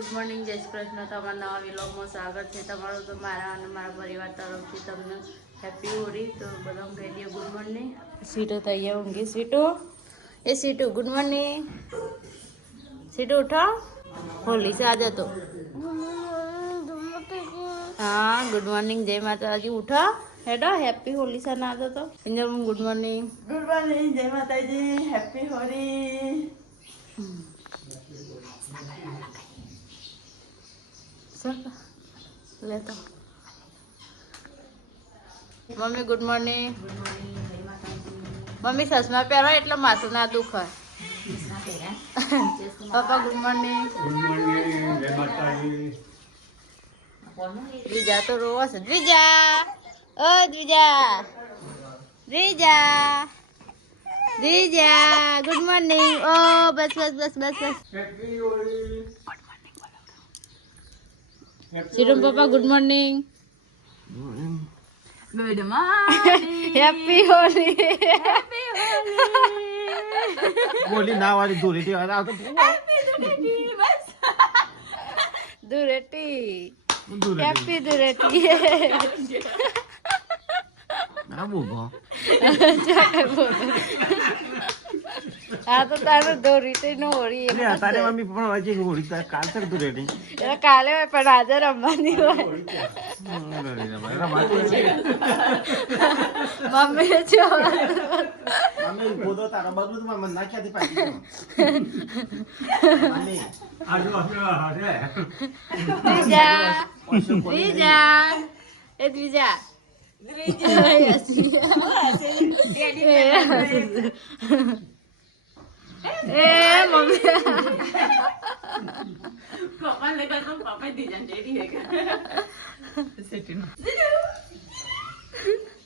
Good morning, જય શ્રી કૃષ્ણ. તમારા નવા વિલોગમાં સ્વાગત છે તમારું. તો મારા અને મારા પરિવાર તરફથી તમને હેપી હોળી. તો બધાને કહી દઈએ ગુડ મોર્નિંગ. સીટો તૈયાર ઊંઘી. સીટો સીટો ગુડ મોર્નિંગ. સીટો ઉઠો, હોલી છે આજે તો. હા ગુડ મોર્નિંગ, જય માતાજી. ઉઠો હેડો, હેપી હોલી છે ના તો injure good morning. Good morning, જય માતાજી, હેપી હોળી. લેતો મમ્મી ગુડ મોર્નિંગ. મમ્મી ચશ્મા પહેરો એટલે માથું ના દુખે. પપ્પા ગુડ મોર્નિંગ. દ્વિજા તો રોવા છે. દ્વિજા, ઓ દ્વિજા, દ્વિજા, દ્વિજા ગુડ મોર્નિંગ. ઓ બસ બસ બસ બસ બસ. શિરમ પપ્પા good morning. Good morning, happy Holi. Happy Holi. બોલી ના વાળી ધૂળી આ તો હેપી ધૂળેટી, બસ. ધૂળેટી, હેપી ધૂળેટી. ના બોગો આ તો તારે દોરી નો હોળી એટલે તારે મમ્મી પણ હજી હોળી કાલ તક ધૂળેટી એટલે કાલે હોય પણ આજે રમવાની હોય. મમ્મી જો મમ્મી બોલો તારા બદલું તો મને નાખ્યાથી પાછી મમ્મી આજુ હારે દ્વિજા, દ્વિજા, એ દ્વિજા, એ મમ્મી પાપા લગા તો પાપા દી જાન રેડી હે સેટી નો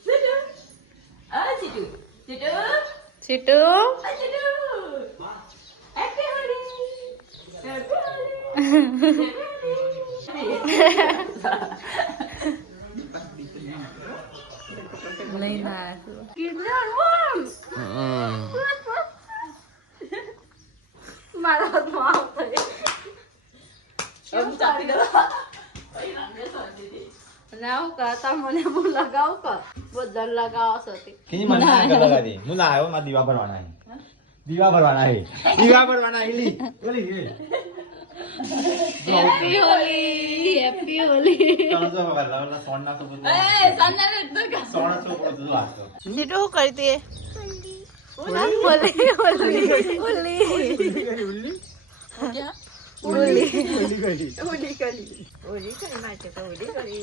સીટુ આ situ situ situ situ happy Holi, happy Holi. નહીં ના કિડનર વોમ મારા હાથમાં આવતો એમ ચાપી દો ઓય રંગે સોડી દે ના હું કરતા મને હું લગાવ કર બધા લગાવો છો તે કિની મને ના લગા દી હું ના આવ્યો માં દીવા ભરવાના હે દીવા ભરવાના હે દીવા ભરવાના ઈલી ઓલી હે હેપી હોલી, હેપી હોલી. ચાલો તો વાલા સોન ના તો બધું એ સાના રે તો કા સોન તો બધું વાસ્તો સીટુ શું કરી તી? હોલી હોલી હોલી હોલી ક્યાં હોલી ઓલી કરી હોલી કરી માટે તો હોલી કરી.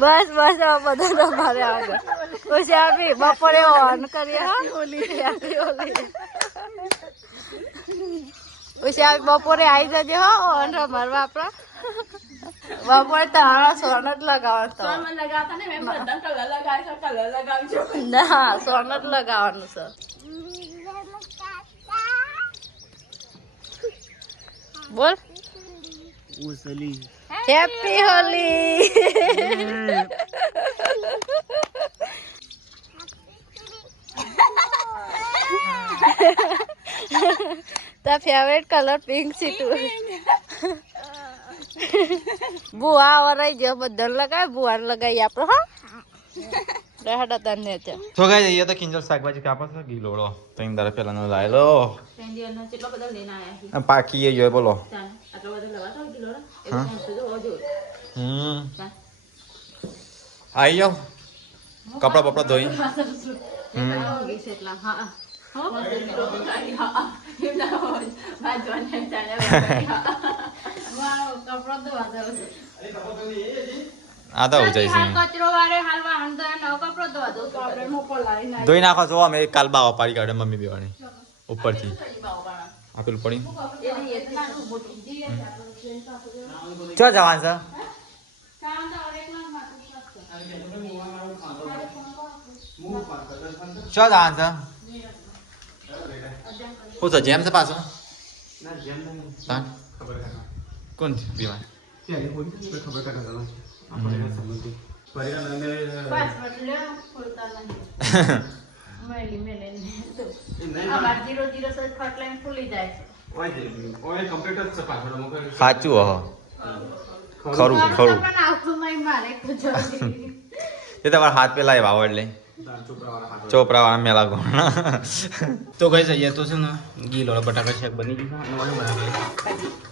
બસ બસ આ બધા તમારે આગળ પછી આપી બપોરે ઓન કરીએ. હા હોલી હેપી હોલી. પછી આ બપોરે આવી જજો. હા ઓન રમાડવા આપણા બપોરે તારા સોન જ લગાવવાનો તો. સોન મને લગાવતા ને મેં બધા કલર લગાવ્યા છે, કલર લગાવજો. ના સોન જ લગાવવાનું છે. બોલ ઉસલી હેપી હોલી. તાર ફેવરેટ કલર પિંક સીટુ. બુઆ વરાઈ ગયો બધા લગાય બુઆ લગાવી આપડે. હા રહેડા તને છે. તો ગાય ये तो किंजल શાકભાજી કાપા છે ગીલોડો તઈન દાડા પહેલાનો લાયેલો પેન્ડિયરનો કેટલો બધો લઈને આયા છે. પાકી એ જોય બોલો ચાલ આટલો બધો લગાવતો હોય કિલો હા. એ તો હોજો. ચાલ આઈ જાવ કપડા બપડા ધોઈ હોગી છે એટલા હા હો હા એમના બાજવાને ચાલે વાવ કપડો તો વાદળ આ તો જાય છે કચરો વારે હાલવા હંદા નવ કપડો તો વાદળ તો આપણે મોકો લાવી ધોઈ નાખો જો અમે કાલ બાવા પાડી કાઢે મમ્મી બેવાની ઉપરથી આ પેલું પડી ચો જવાન છે ચો જવાન છે હું તો જેમ છે પાછો કોણ બીમાર ત્યારે કોઈ ખબર કાઢા આપણે સંબંધી પાસવર્ડ લે ખોલતા નહીં મેલી મેલે તો આમાં 00 સે ખટલાઈન ખુલી જાય ઓય કમ્પ્યુટર છે પાછળ મોકલ સાચું હો ખરું ખરું પણ આવતું નહીં મારે તો જલ્દી તે તમારા હાથ પેલા એવા આવડ લે ચોપરા વાળા મેલા કોણ તો કઈ જઈએ તો છે ને ગીલો બટાકા શેક બની ગયું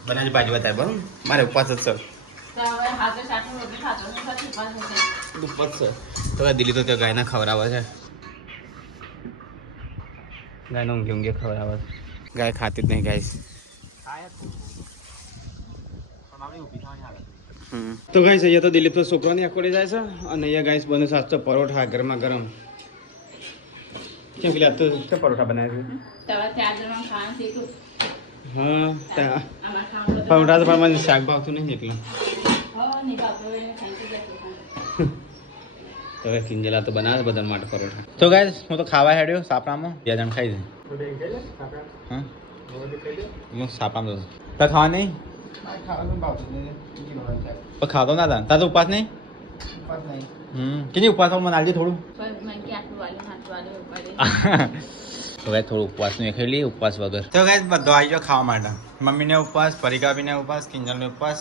બનાવી ભાજી બતાવે બરાબર મારે ઉપવાસ જ સર હવે હાથે સાથે રોટી ખાતો નથી પાછો છે ઉપવાસ છે તો દિલ્હી તો ત્યાં ગાયના ખવડાવે છે ગાયનો ઊંઘે ઊંઘે ખવડાવે છે ગાય ખાતી જ નહીં ગાઈસ તો ગાઈસ અહીંયા તો દિલીપ તો છોકરાની આકોડે જાય છે અને અહીંયા ગાઈસ બને સાચો પરોઠા ગરમા ગરમ કેમ પેલા તો પરોઠા બનાવે છે તવા ચાર જણ ખાવાનું શીખું હા આમાં ખાવાનું પરોઠા તો પણ મને શાક ભાવતું નહીં એટલે હો નહીં ખાતો એ ખાઈ જાય તો હવે કિંજલા તો બનાવે બધા માટે પરોઠા તો ગાઈસ હું તો ખાવા હેડ્યો સાપરામાં 2 જણ ખાઈ જાય હા હું સાપરામાં તો ખાવા નહીં પણ ખાતો ના તા તાતો ઉપવાસ નહીં કેની ઉપવાસ મને આવજે થોડું પણ મેં કે આટલું વાલી હાથ વાલી ઉપાડી તો ગાઈસ થોડું ઉપવાસનું એ ખાઈ લઈએ ઉપવાસ વગર તો ગાઈસ બધો આવી ગયો ખાવા માટે મમ્મીને ઉપવાસ પરિકાબીને ઉપવાસ કિંજલને ઉપવાસ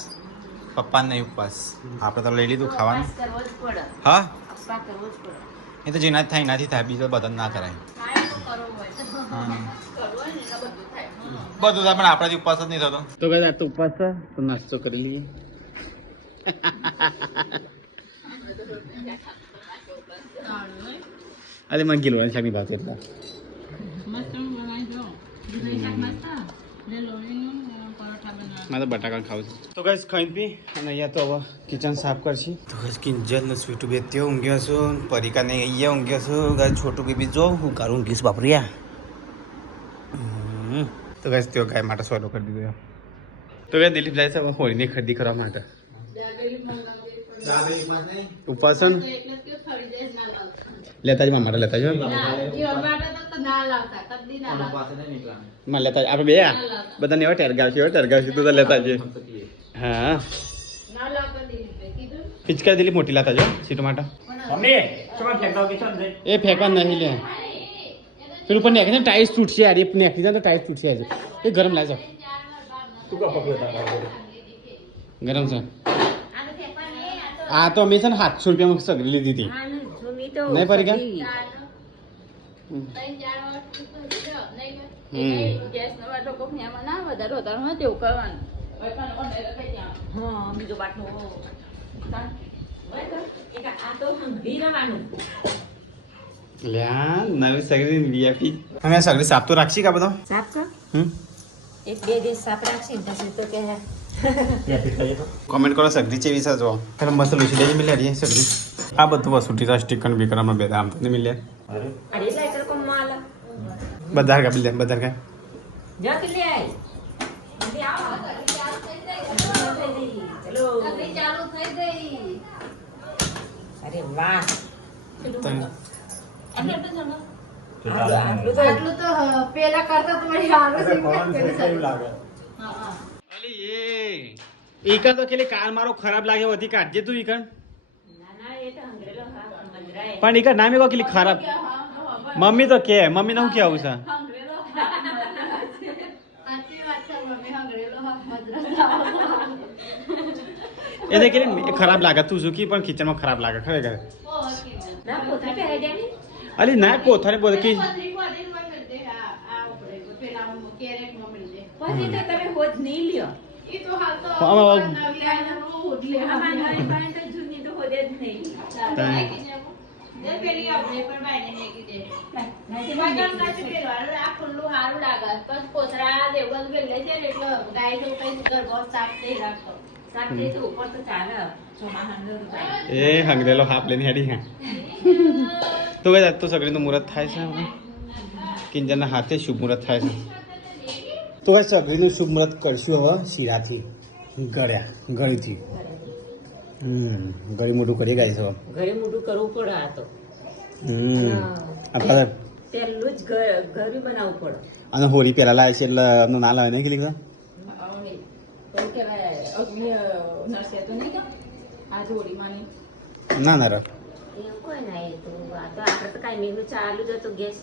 પપ્પાને નહીં ઉપવાસ આપણે તો લઈ લીધું ખાવાનું કરવો જ પડે હા પા કરવો જ પડે એ તો જેના થાય એનાથી થાય બીજો બધા ના કરાય કાંઈ તો કરવું હોય તો હમ. કરવું હોય ને એટલે બધું થાય બધું થાય પણ આપણાથી ઉપવાસ જ નહીં થતો તો કઈ તો ઉપવાસ છે તો નાસ્તો કરી લઈએ અરે મને કિલો શાકની ભાત એટલા મસ્ત બનાવી દો દૂધ શાક મસ્ત લે લોણીનું પરોઠા બનાવ મારે તો બટાકા ખાવું છે તો ગઈશ ખાઈ પી અને અહીંયા તો હવે કિચન સાફ કરશી તો ગઈશ કિંજલ ને સ્વીટું બે ત્યાં ઊંઘ્યો છું પરિકા ને અહીંયા ઊંઘ્યો છું ગાય છોટું બેબી જો હું ઘર ઊંઘીશ બાપરિયા તો ગઈશ તેઓ ગાય માટે સોલો કરી દીધો તો ગાય દિલીપ જાય છે હવે હોળીની ખરીદી કરવા માટે ઉપાસન લેતા જ માટે લેતા જ માં લેતા જ આપણે બે બધાને એવા ટેરગાવશે તું તો લેતા જ હા પિચકાર દિલીપ મોટી લાતા જો સીટ માટે એ ફેંકવા નહીં લે પેલું પણ નાખે ટાઈસ તૂટશે યાર એ નાખી જાય તો ટાઈસ તૂટશે આજે એ ગરમ લાવજો ગરમ છે આ તો અમે છે ને 700 રૂપિયામાં સગડી લીધી હતી નહીં પરિકા ગેસ નો બાટલો કોક ન્યામાં ના વધારે વધારે હોય તેવું કરવાનું હા બીજો બાટલો લ્યા નવી સગડી વીઆઈપી અમે સગડી સાફ તો રાખશી કા બધો સાફ કર એક બે દિવસ સાફ રાખશે પછી તો કે કોમેન્ટ કરો સગડી ચેવી છે જો ત્યારે મસ્ત લૂસી લેજે મિલે રહી સગડી આ બધું વસ્તુ ટીચર સ્ટીકર બીકરમાં બે આમ તો મિલે અરે લાઈટર કોમ માલ બધા કા બિલે બધા કા જા કે લે આય જલ્દી આવો ચલો ચાલુ થઈ ગઈ અરે વાહ આટલું તો પેલા કરતા તો મારી હારો અલી એ ઈકર તો કેલી કાર મારો ખરાબ લાગે વધી કાઢજે તું ઈકર પણ ઈકર નામે કો કેલી ખરાબ મમ્મી તો કે મમ્મી નું કે આવું છે એ દે કેલી ખરાબ લાગે તું સુકી પણ કિચન માં ખરાબ લાગે ખરેખર અલી ના કોથારી બોલ કે તમે હોજ નહીં લ્યો એ હંગરેલો હાફ લઈને હેડી હા તો ગઈ તો સગડીનું મુહૂર્ત થાય છે કિંજલના હાથે શુભ મુહૂર્ત થાય છે તો ભાઈ સગડીનું શુભ મુહૂર્ત કરશું હવે શીરાથી ગળીથી ગળી મોટું કરી ગાય છે ઘરે મોટું કરવું પડે આ તો આપણે પેલું જ ઘરે બનાવવું પડે અને હોળી પહેલા લાવે છે એટલે અમને ના લાવે નહીં કે લીધા કેવું કહેવાય અગ્નિ નરસિંહ ના ના રો એવું કોઈ ના એ તો આ તો આપણે તો કાંઈ મેનું ચાલુ જ હતું ગેસ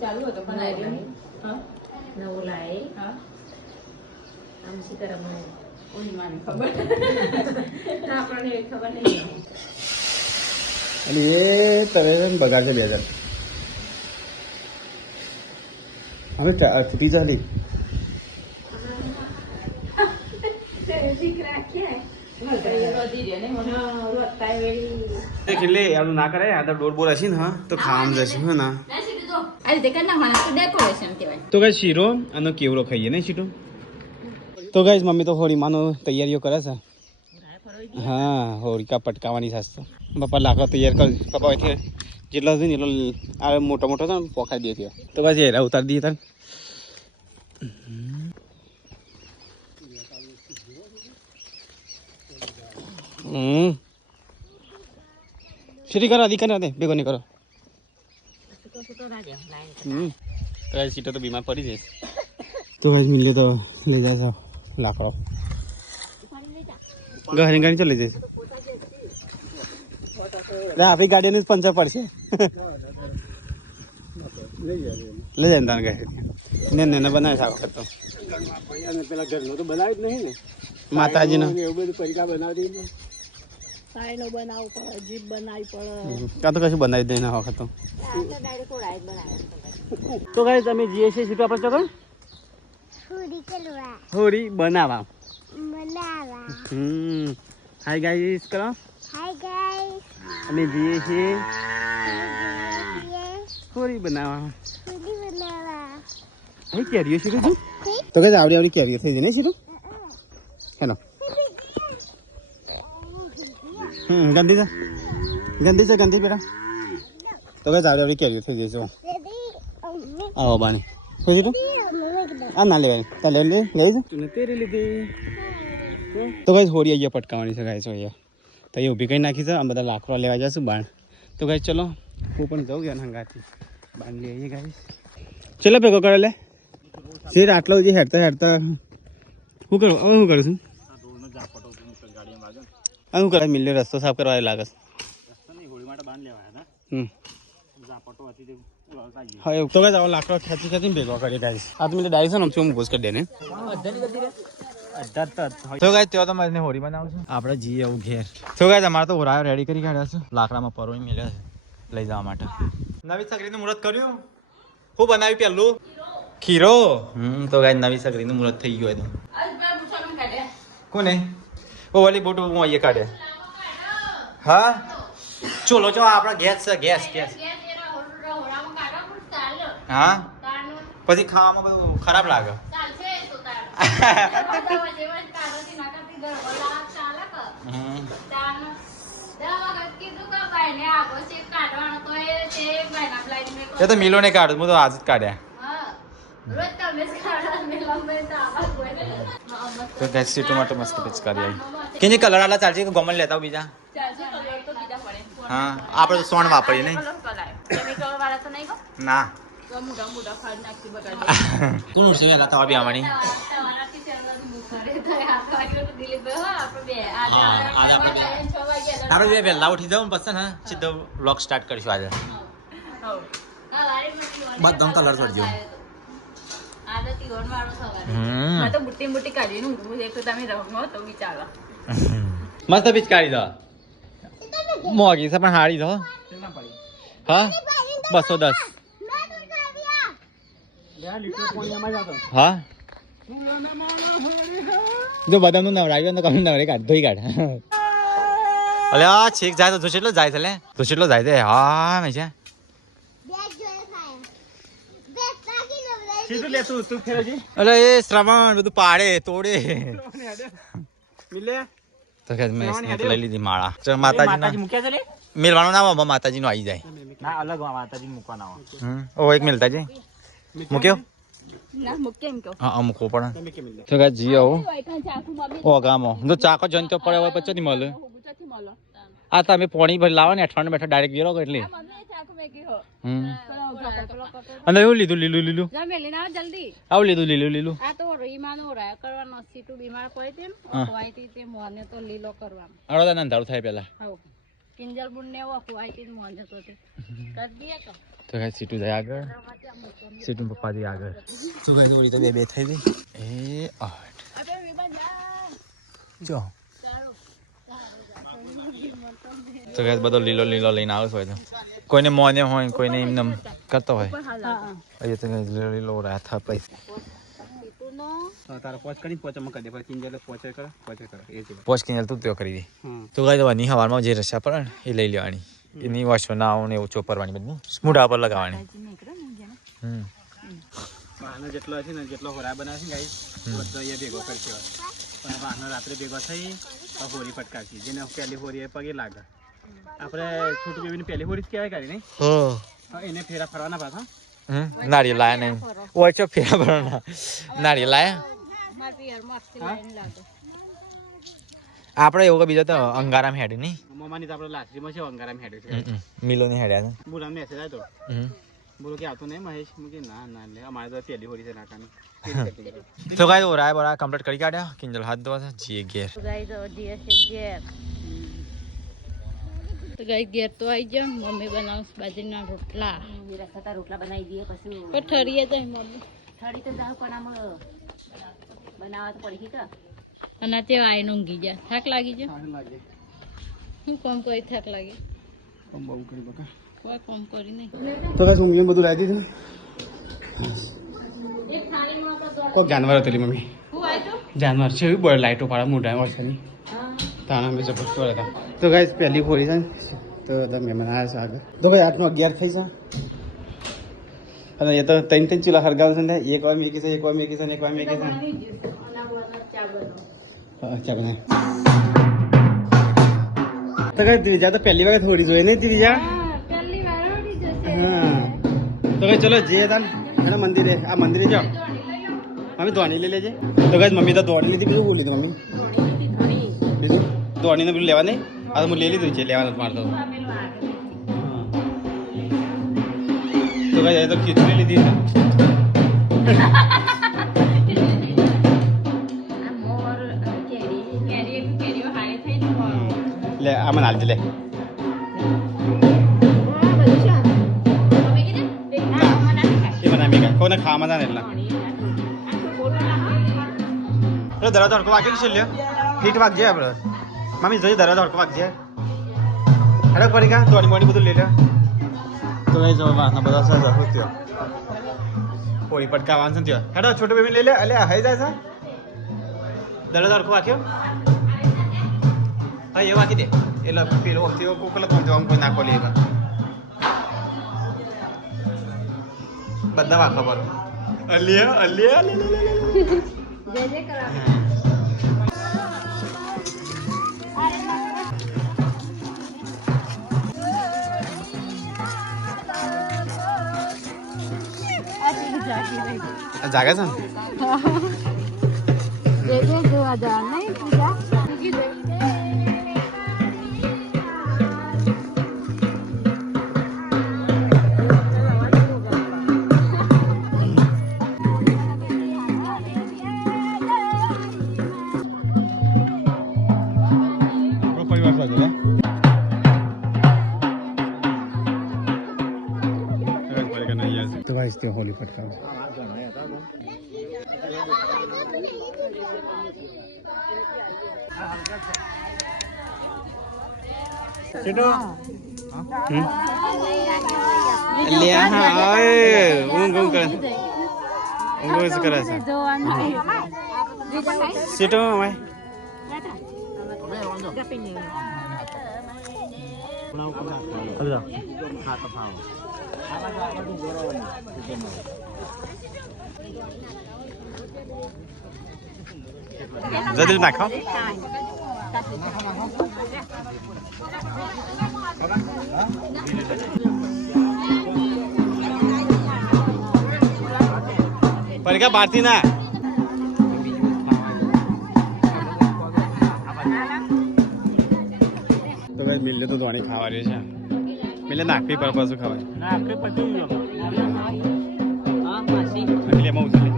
ચાલુ હતો પણ આઈડિયા હા નવું લાવે હા આમ શી કરે મને ઓની માની ખબર આપણને એવી ખબર નહીં અને એ તરે બગાડ છે 2000 હવે છૂટી ચાલી ખીલે આનું ના કરે આ તો ડોર બોર હશે ને હા તો ખામ જશે હે ના આ રીતે કરી નાખવાના તો ડેકોરેશન કહેવાય તો ગાઈસ શીરો આનો કેવરો ખાઈએ ને શીરો તો ગાઈસ મમ્મી તો હોળી માનો તૈયારીઓ કરે છે હા હોળીકા પટકાવાની સાસ્તો પપ્પા લાકડો તૈયાર કરી પપ્પા અહીંથી જેટલો છે ને એટલો આ મોટો મોટો છે ને પોખાઈ દે તો બસ એ ઉતારી દઈએ તાર સીટી કરો આદિ કરો દે ભેગો નહીં કરો તો સીટો તો બીમાર પડી જાય તો ગાઈસ મિલે તો લઈ જાય લાકડો ગાડી ગાડી ચાલી જશે આપણી ગાડીનું જ પંચર પડશે લઈ જાય ને તાર ગાડી ને બનાવે છે આ વખત તો પેલા ઘરનો તો બનાવી જ નહીં ને માતાજીનો એવું બધું પરિકા બનાવી દઈએ સાઈનો બનાવવું પડે જીપ બનાવી પડે કાં તો કશું બનાવી દઈએ આ વખત તો ગાઈસ તમે જઈએ છીએ સીટો પર ચોકડ હોળી બનાવવા હાય ગાઈસ કરો અમે જઈએ છીએ હોળી બનાવવા અહીં કેરીઓ સીધું છું તો કઈ આવડી આવડી કેરીઓ થઈ જાય ને સીધું હેલો ગંદી છે ગંદી બેટા તો કઈ આવડી આવડી કેરીઓ થઈ જશે આવો બાની કોઈ સીધું આ ના લેવાની તા લઈ છે તું તેરી લીધી તો કઈ હોળી અહીંયા પટકાવવાની છે ગાઈસ અહીંયા તો એ ઊભી કઈ નાખી છે આમ બધા લાકડો લેવા જશું બાણ તો ગાઈસ ચલો હું પણ જાઉં ગયા હંગાથી બાણ લઈ આવીએ ગાઈસ ચલો ભેગો કરે લે શેર આટલો જે હેરતા શું કરું હવે શું કરું છું શું કરે મિલને રસ્તો સાફ કરવા લાગે હા એવું તો કઈ આવો લાકડો ખેંચી ભેગો કરી ગાઈસ આ તો મિલે ડાયરેક્ટ છે ને હું ભૂસ કરી દે ને તો ગાઈસ તેઓ તો મને હોળી બનાવું છું આપણે જઈએ એવું ઘેર તો ગાઈસ અમારે તો હોરાયો રેડી કરી કાઢ્યા છે લાકડામાં પરોઈ મેલ્યા છે લઈ જવા માટે નવી સગરીનું મુહૂર્ત કર્યું હું બનાવ્યું પેલું ખીરો તો ગાઈસ નવી સગરીનું મુહૂર્ત થઈ ગયું હતું કોને ઓ વાલી બોટો હું અહીંયા કાઢે હા ચલો જો આપણા ગેસ છે ગેસ હા પછી ખાવામાં બધું ખરાબ લાગે એ તો મિલો ને કાઢું હું તો આજ જ કાઢ્યા તો ગેસ સીટો માટે મસ્ત પિચકારી આવી કે કલર આલા ચાલશે કે ગમન લેતા બીજા હા આપણે તો સોણ વાપરીએ નહીં ના કોણ ઉઠશે વેલા તમારે બી આવવાની આપણે બે વહેલા ઉઠી જાઉં પછી ને સીધો વ્લોગ સ્ટાર્ટ કરીશું આજે બધા કલર કરજો મસ્ત પિચકારી દો મોગી છે પણ હારી દો હા 210 હા જો બદામ નું નવડાવ્યું તો કમ નવડે કાઢ ધોઈ કાઢ અલે આ છેક જાય તો ધોસેટલો જાય છે લે ધોસેટલો જાય છે હા મે છે સીધું લે તું ફેરજી અલે એ શ્રવણ બધું પાડે તોડે મિલે તો કે મેં લઈ લીધી માળા ચલ માતાજી મૂક્યા છે લે મેલવાનો ના માતાજી નો આવી જાય ના અલગ માતાજી મૂકવાના ઓ એક મેલતા છે મૂક્યો ના મૂકે એમ કહો હા મૂકવો પડે તો કે જી આવો ઓ ગામો જો ચાકો જંતો પડે હોય પછી નહીં મળે આ તમે પાણી ભરી લાવો ને અઠવાડિયે બેઠા ડાયરેક્ટ ગેરો એટલે અંદર એવું લીધું લીલું મેલીને આવો જલ્દી આવું લીધું લીલું આ તો રીમાનો રાય કરવાનો સીટું બીમાર પડી હતી ને ખવાઈતી તે મોને તો લીલો કરવાનો અડોદા અંધારું થાય પેલા હવ કિંજલ બુન ને એવો ખવાઈતી મોને તો તે કર દીએ તો કઈ સીટું જાય આગળ સીટું પપ્પાથી આગળ શું કહે થોડી તો બે થઈ ગઈ એ 8 આપણે વિબાન જા જો ચાલો તો કઈ બધો લીલો લઈને આવે હોય તો કોઈને મોને હોય કોઈને એમને કરતો હોય અહીંયા તો લીલો રાત થાય સીટુનો તારા પોચ કરી પોચમાં કરી દે પછી કિંજલ પોચે કરે એ જ પોચ કિંજલ તું તો કરી દે તો કઈ દવાની હવારમાં જે રસ્તા પર ને એ લઈ લેવાની એની વોશ બનાવવાનું ને એવું ચોપરવાની બધી સ્મૂડા પર લગાવવાની બહાનો જેટલો હશે ને જેટલો હોરા બનાવે છે ગાઈ બધો એ ભેગો કરશે પણ બહાનો રાત્રે ભેગો થઈ તો હોરી પટકાવશે જેને પહેલી હોરી એ પગે લાગે આપણે છોટું બેબીની પહેલી હોરી જ કહેવાય કરી નહીં એને ફેરા ફરવાના પાછા નારિયેળ લાયા નહીં ઓછો ફેરા ભરવાના નારિયેળ લાયા માર પિયર મસ્તી લાઈન લાગે આપણે એવું કે બીજો તો અંગારામ હેડ નહીં મમ્માની તો આપણે લાસરીમાં છે અંગારામ હેડે છે મિલોની હેડ્યા બોલા મેસેજ આવ્યો બોલો કે આવતો નહીં મહેશ મુકે ના લે અમારે તો પહેલી હોરી છે નાકાની તો ગાય ઓરાય બરા કમ્પ્લીટ કરી કાઢ્યા કિંજલ હાથ ધોવા જી ઘેર ગાઈ તો ઘેર તો ગાઈ ઘેર તો આવી જાવ મમ્મી બનાવશ બાજરીના રોટલા રખતા રોટલા બનાવી દઈએ પછી પણ ઠરીએ જાય મમ્મી ઠરી તો જાવ પણ આમ બનાવવા તો પડી તો અને તે આઈને ઊંઘી જાય થાક લાગી જાય લાગે હું કોમ કરી થાક લાગે કમ બહુ કરી બકા કોઈ કોમ કરી નહીં તો બસ મમ્મીએ બધું લાવી દીધું કોઈ જાનવર હતી મમ્મી હું આવી તો જાનવર છે એવી બળ લાઈટો પાડા મોટા વર્ષની તાણા અમે જબરદસ્ત હતા તો ગાઈસ પહેલી હોરી છે તો બધા મહેમાન આવ્યા છે આગળ તો ભાઈ 8 નો 11 થઈ છે અને એ તો ત્રણ ચૂલા હરગાવ છે ને એક વાર મેકી છે એક વાર મેકી છે એક વાર મેકી છે ચા બનાય તો કઈ ત્રીજા તો પહેલી વખત હોરી જોઈએ નહીં ત્રીજા પહેલી વાર ઉડી જશે હા તો કઈ ચલો જે હતા એના મંદિરે આ મંદિરે જાઓ મમ્મી ધોણી લઈ લેજે તો કઈ મમ્મી તો ધોણી લીધી બીજું બોલી મમ્મી બીજું ધોણીને પેલું લેવા નહીં આ તો હું લઈ લીધું છે લેવાનું મારતો તો કઈ તો ખીચડી લીધી છે કેરીઓ હાઈ થઈ ને લે આ મને હાલજે લે એ બનાવી ગયા કોને ખાવામાં હતા ને એટલા દરવાજો હડકો વાગી છે લ્યો હીટ વાગજે આપણે મમ્મી જોઈએ દરવાજો હડકો વાગજે હડક પડી ગયા ધોણી બોણી બધું લઈ લે તો લઈ જાવ વાહના બધા સાજા હોત્યો હોળી પટકાવાનું છે ત્યાં હેડો છોટું બેબી લઈ લે અલે હાઈ જાય છે દરવાજો હડકો વાગ્યો હા એ વાગી દે એટલે પેલો વખતે કોકલા તો જવાનું કોઈ નાખો લે બધા વાખા પર અલિયા અલિયા જય જય કરા જાગે છે જય જય જોવા જા નહીં પૂજા પરિવાર સાથે તો ગાઈસ તે હોલી પટકાવ ચેટો લે હા ઓય ઊંઘ કરે ઊંઘ કરે છે ચેટો ઓય જલ્દી નાખો પરીક્ષા બારથી ના તો મિલને તો ધોણી ખાવાની છે એટલે નાખવી પર પાછું ખવાય ના આપણે પતી ગયો હા માસી એટલે એમાં ઉછળે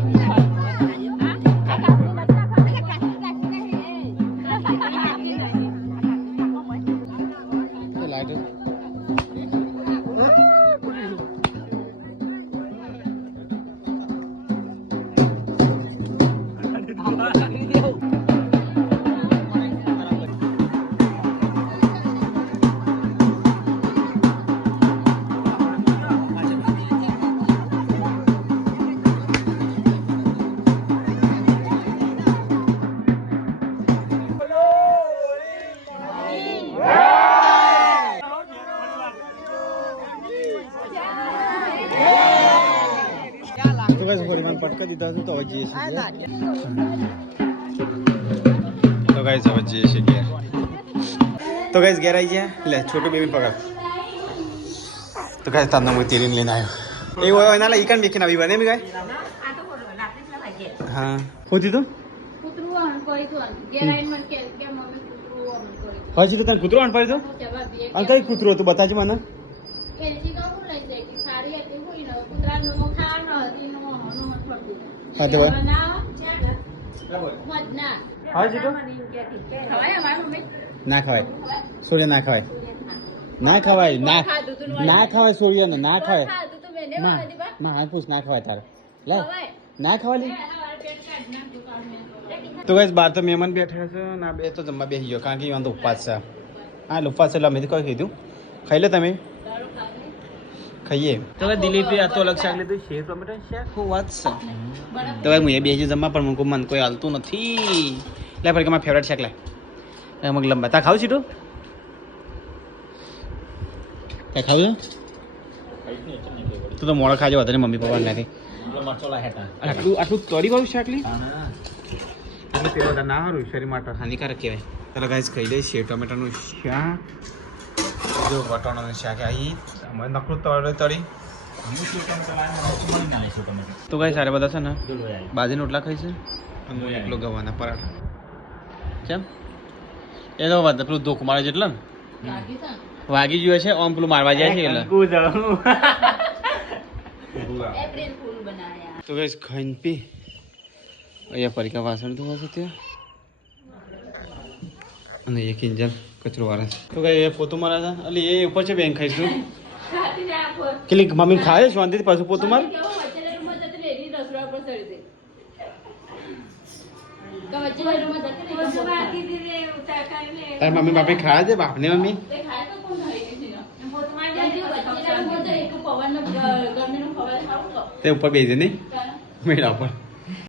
લાઈટ તો ગાઈસ પરિમાણ પટકા દીધા છે તો હવે જઈએ છીએ તો ગાઈસ હવે જઈએ છીએ ઘેર તો ગાઈસ ઘેર આવી ગયા લે છોટું બેબી પકડ તો ગાઈસ તાનો હું તેરીને લઈને આવ્યો એ હોય એના લે ઈકન બેખીને આવી બને મી ગાય હા હું દીધું કૂતરું આણ કોઈ તો ગેરાઈન મન કે મમ્મી કૂતરું આણ કોઈ હજી તો તને કૂતરો અણ પાડી દો જવાબ દે અને કઈ કૂતરો હતું બતાજ મને એની ગાવું લઈ જાય કે સારી હતી હોય ને કૂતરાનો ખાવાનો હતી નો મત પડતું હા તો ના મત ના હા જીતો ખવાય અમાર મમ્મી ના ખવાય સૂર્ય ના ખવાય ના ખવાય ના ના ખવાય સૂર્ય ને ના ખવાય ખાધું તો મેને ના વાદી બા ના હાથ પૂછ ના ખવાય તારે લે ખવાય ના ખવાલી તો ગાઈસ બાર તો મહેમાન બેઠા છે ના બે તો જમવા બેસી ગયો કારણ કે ઈવન તો ઉપવાસ છે હા ઉપવાસ એટલે અમે કોઈ કીધું ખાઈ લો તમે ખાઈએ તો ભાઈ દિલીપે આ તો અલગ શાક લીધું શેર ટમેટા શાક હું વાત છે તો ભાઈ હું બેસી જમવા પણ મને કોઈ હાલતું નથી લે પર કે મારા ફેવરેટ શાક લે મગ લંબા તા ખાવ સીટું કઈ ખાવું તું તો મોડા ખાજો વધારે મમ્મી પપ્પા નથી આટલું આટલું તરી વાળું શાક લી એટલે તે બધા ના સારું શરીર માટે હાનિકારક કહેવાય ચાલો ગાઈસ ખાઈ લઈએ શેર ટમેટાનું શાક જો વટાણાનું શાક આવી અમારે નકરું તળી તો ગાઈસ સારા બધા છે ને બાજરીના રોટલા ખાઈ છે અને એકલો ગવાના પરાઠા કેમ એ તો વાત પેલું ધોક મારે જેટલા ને વાગી ગયો છે આમ પેલું મારવા જાય છે એટલે એપ્રિલ ફૂલ બનાયા તો ગાઈસ ખાઈને પી અહીંયા પરિકા વાસણ ધોવા છે ત્યાં અને એક ઇંજન કચરો વાળા તો કઈ એ પોતું મારા છે એટલે એ ઉપર છે બેંક ખાઈશું ખાતી રાખો કેટલી મમ્મી ખાય શાંતિથી પાછું પોતું મારે કેવો વચ્ચે રૂમમાં જતી રેડી રસોડા પર ચડી દે કે વચ્ચે રૂમમાં જતી રહી બધું બાકી દીધે ઉતા કરીને તાર મમ્મી બાપે ખાયા છે બાપને મમ્મી તે ખાય તો કોણ ખાઈ ગઈ છે પોતમાં જતી વચ્ચે રૂમમાં તો એક પવનનો ગરમીનો પવન ખાવ તો તે ઉપર બેસી નહીં મેળા ઉપર